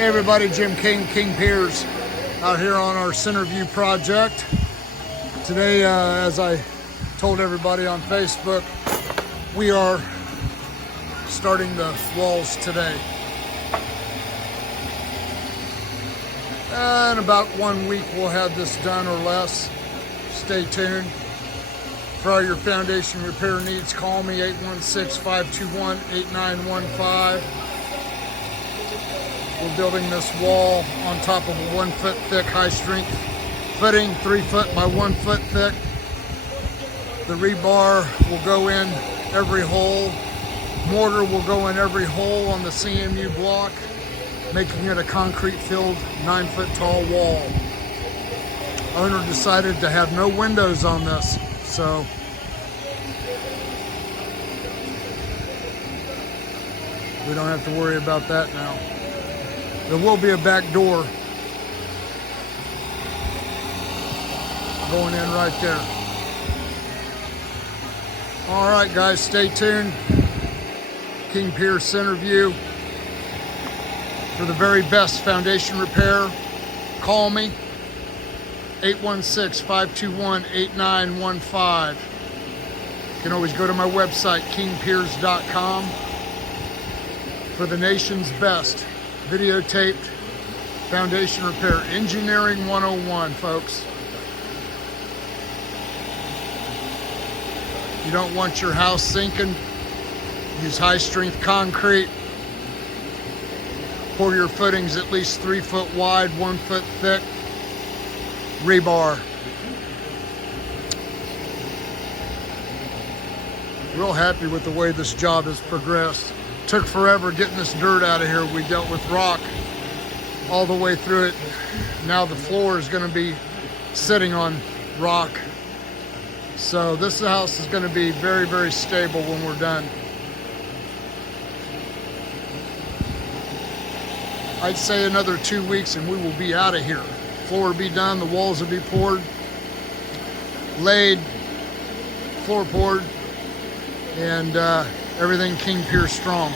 Hey everybody, Jim King Piers, out here on our Centerview project. Today, as I told everybody on Facebook, we are starting the walls today. In about 1 week we'll have this done or less. Stay tuned. For all your foundation repair needs, call me 816-521-8915. We're building this wall on top of a 1 foot thick high strength footing, 3 foot by 1 foot thick. The rebar will go in every hole. Mortar will go in every hole on the CMU block, making it a concrete filled 9 foot tall wall. Owner decided to have no windows on this, so we don't have to worry about that now. There will be a back door going in right there. All right, guys, stay tuned. King Piers Centerview. For the very best foundation repair, call me, 816-521-8915. You can always go to my website, kingpiers.com, for the nation's best videotaped foundation repair. Engineering 101, folks. You don't want your house sinking, use high strength concrete. Pour your footings at least 3 foot wide, 1 foot thick. Rebar. Real happy with the way this job has progressed. Took forever getting this dirt out of here. We dealt with rock all the way through it. Now the floor is going to be sitting on rock. So this house is going to be very, very stable when we're done. I'd say another 2 weeks and we will be out of here. Floor will be done, the walls will be poured, laid, floor poured, and everything King Piers strong.